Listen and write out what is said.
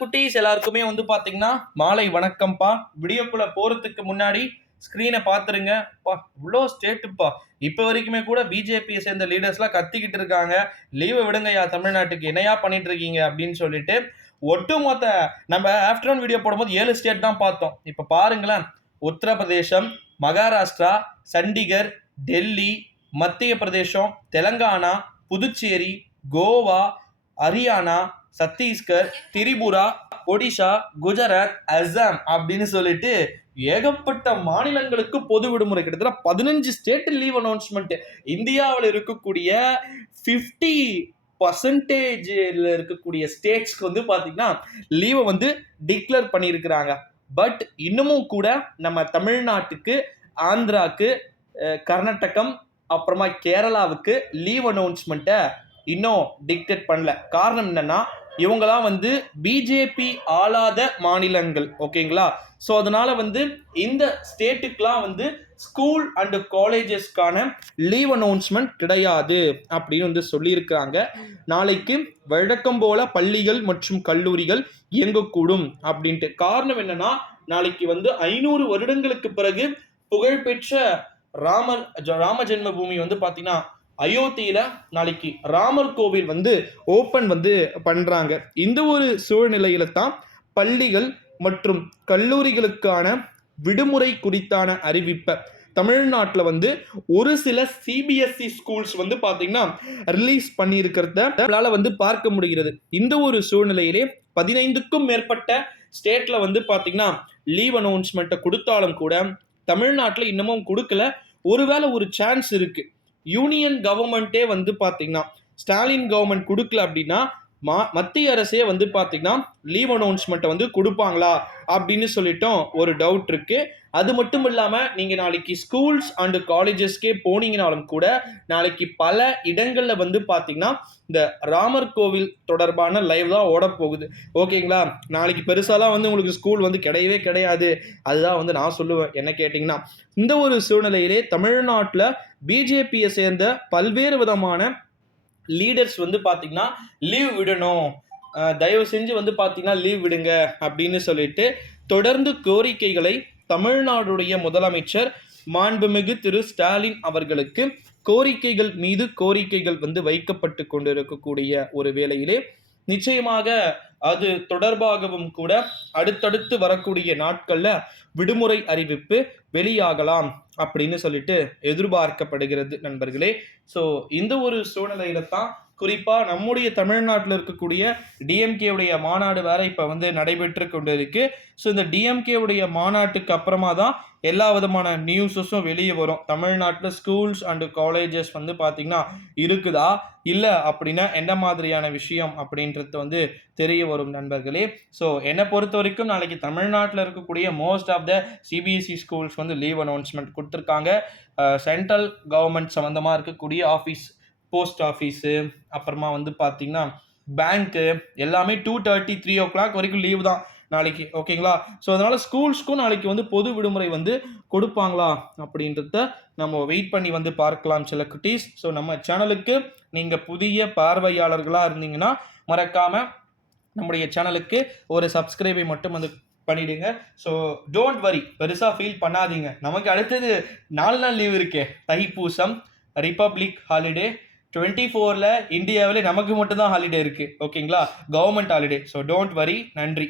குட்டீஸ் எல்லாருக்குமே பாத்தீங்கன்னா மாலை வணக்கம்ப்பா. வீடியோக்குள்ள போறதுக்கு முன்னாடி ஸ்கிரீனை பாத்துருங்க. இவ்வளோ ஸ்டேட்டுப்பா. இப்ப வரைக்குமே கூட பிஜேபியை சேர்ந்த லீடர்ஸ்லாம் கத்திக்கிட்டு இருக்காங்க, லீவை விடுங்கய்யா, தமிழ்நாட்டுக்கு என்னையா பண்ணிட்டு இருக்கீங்க அப்படின்னு சொல்லிட்டு. ஒட்டுமொத்த நம்ம ஆஃப்டர்நூன் வீடியோ போடும்போது 7 ஸ்டேட் தான் பார்த்தோம். இப்ப பாருங்களேன், உத்தரப்பிரதேசம், மகாராஷ்டிரா, சண்டிகர், டெல்லி, மத்திய பிரதேசம், தெலங்கானா, புதுச்சேரி, கோவா, ஹரியானா, சத்தீஸ்கர், திரிபுரா, ஒடிஷா, குஜராத், அசாம் அப்படின்னு சொல்லிட்டு ஏகப்பட்ட மாநிலங்களுக்கு பொது விடுமுறை. கிட்டத்தட்ட 15 ஸ்டேட் லீவ் அனௌன்ஸ்மெண்ட். இந்தியாவில் இருக்கக்கூடிய 50% இருக்கக்கூடிய ஸ்டேட்ஸ்க்கு பாத்தீங்கன்னா லீவை டிக்ளேர் பண்ணியிருக்கிறாங்க. பட் இன்னமும் கூட நம்ம தமிழ்நாட்டுக்கு, ஆந்திராக்கு, கர்நாடகம், அப்புறமா கேரளாவுக்கு லீவ் அனௌன்ஸ்மெண்ட்டை இன்னும் டிக்டேட் பண்ணல. காரணம் என்னன்னா, இவங்கலாம் பிஜேபி ஆளாத மாநிலங்கள், ஓகேங்களா? ஸோ அதனால இந்த ஸ்டேட்டுக்கெலாம் ஸ்கூல் அண்ட் காலேஜஸ்க்கான லீவ் அனௌன்ஸ்மெண்ட் கிடையாது அப்படின்னு சொல்லியிருக்கிறாங்க. நாளைக்கு வழக்கம் போல பள்ளிகள் மற்றும் கல்லூரிகள் இயங்கக்கூடும் அப்படின்ட்டு. காரணம் என்னன்னா, நாளைக்கு 500 வருடங்களுக்கு பிறகு புகழ்பெற்ற ராம ஜென்மபூமி பாத்தீங்கன்னா அயோத்தியில நாளைக்கு ராமர் கோவில் ஓபன் பண்றாங்க. இந்த ஒரு சூழ்நிலையில தான் பள்ளிகள் மற்றும் கல்லூரிகளுக்கான விடுமுறை குறித்தான அறிவிப்பை தமிழ்நாட்டில் ஒரு சில சிபிஎஸ்இ ஸ்கூல்ஸ் பாத்தீங்கன்னா ரிலீஸ் பண்ணியிருக்கிறத நம்மளால பார்க்க முடிகிறது. இந்த ஒரு சூழ்நிலையிலே 15க்கும் மேற்பட்ட ஸ்டேட்ல பாத்தீங்கன்னா லீவ் அனௌன்ஸ்மெண்ட்டை கொடுத்தாலும் கூட தமிழ்நாட்டில் இன்னமும் கொடுக்கல. ஒருவேளை ஒரு சான்ஸ் இருக்கு. யூனியன் கவர்மெண்ட்டே பாத்தீங்கன்னா ஸ்டாலின் கவர்மெண்ட் கொடுக்கல அப்படின்னா மத்திய அரசே பாத்தீங்கன்னா லீவ் அனௌன்ஸ்மெண்ட்டை கொடுப்பாங்களா அப்படின்னு சொல்லிட்டோம் ஒரு டவுட் இருக்கு. அது மட்டும் இல்லாம நீங்க நாளைக்கு ஸ்கூல்ஸ் அண்ட் காலேஜஸ்க்கே போனீங்கனாலும் கூட நாளைக்கு பல இடங்கள்ல பாத்தீங்கன்னா இந்த ராமர் கோவில் தொடர்பான லைவ் தான் ஓட போகுது, ஓகேங்களா? நாளைக்கு பெருசாலாம் உங்களுக்கு ஸ்கூல் கிடையவே கிடையாது. அதுதான் நான் சொல்லுவேன். என்ன கேட்டீங்கன்னா, இந்த ஒரு சூழ்நிலையிலே தமிழ்நாட்டில் பிஜேபியை சேர்ந்த பல்வேறு விதமான லீடர்ஸ் பாத்தீங்கன்னா லீவ் விடணும், தயவு செஞ்சு பாத்தீங்கன்னா லீவ் விடுங்க அப்படின்னு சொல்லிட்டு தொடர்ந்து கோரிக்கைகளை தமிழ்நாடுடைய முதலமைச்சர் மாண்புமிகு திரு ஸ்டாலின் அவர்களுக்கு கோரிக்கைகள் மீது கோரிக்கைகள் வைக்கப்பட்டு கொண்டிருக்கக்கூடிய ஒரு வேளையிலே நிச்சயமாக அது தொடர்பாகவும் கூட அடுத்தடுத்து வரக்கூடிய நாட்கள்ல விடுமுறை அறிவிப்பு வெளியாகலாம் அப்படின்னு சொல்லிட்டு எதிர்பார்க்கப்படுகிறது நண்பர்களே. ஸோ இந்த ஒரு சூழ்நிலையில தான் குறிப்பா நம்முடைய தமிழ்நாட்டில் இருக்கக்கூடிய டிஎம்கே உடைய மாநாடு வேற இப்ப நடைபெற்று கொண்டு இருக்கு. ஸோ இந்த டிஎம்கே உடைய மாநாட்டுக்கு அப்புறமா தான் எல்லா விதமான நியூஸஸும் வெளியே வரும். தமிழ்நாட்டில் ஸ்கூல்ஸ் அண்ட் காலேஜஸ் பாத்தீங்கன்னா இருக்குதா இல்லை அப்படின்னா என்ன மாதிரியான விஷயம் அப்படின்றது தெரிய வரும் நண்பர்களே. ஸோ என்னை பொறுத்த வரைக்கும் நாளைக்கு தமிழ்நாட்டில் இருக்கக்கூடிய most of the CBSE schools leave announcement கொடுத்துருக்காங்க. சென்ட்ரல் கவர்மெண்ட் சம்மந்தமாக இருக்கக்கூடிய ஆஃபீஸ், போஸ்ட் ஆஃபீஸு, அப்புறமா பார்த்தீங்கன்னா பேங்க்கு எல்லாமே 2:30 3 o'clock வரைக்கும் லீவ் தான் நாளைக்கு, ஓகேங்களா? ஸோ அதனால ஸ்கூல்ஸ்க்கும் நாளைக்கு பொது விடுமுறை கொடுப்பாங்களா அப்படின்றத நம்ம வெயிட் பண்ணி பார்க்கலாம் சில குட்டீஸ். ஸோ நம்ம சேனலுக்கு நீங்கள் புதிய பார்வையாளர்களாக இருந்தீங்கன்னா மறக்காம நம்முடைய சேனலுக்கு ஒரு சப்ஸ்கிரைபை மட்டும் பண்ணிடுங்க. ஸோ டோன்ட் வரி, பெருசாக ஃபீல் பண்ணாதீங்க. நமக்கு அடுத்தது 4 நாள் லீவ் இருக்கே. தைப்பூசம், ரிப்பப்ளிக் ஹாலிடே, 24ல இந்தியாவிலே நமக்கு மட்டும்தான் ஹாலிடே இருக்கு, ஓகேங்களா? Government holiday. So don't worry. நன்றி.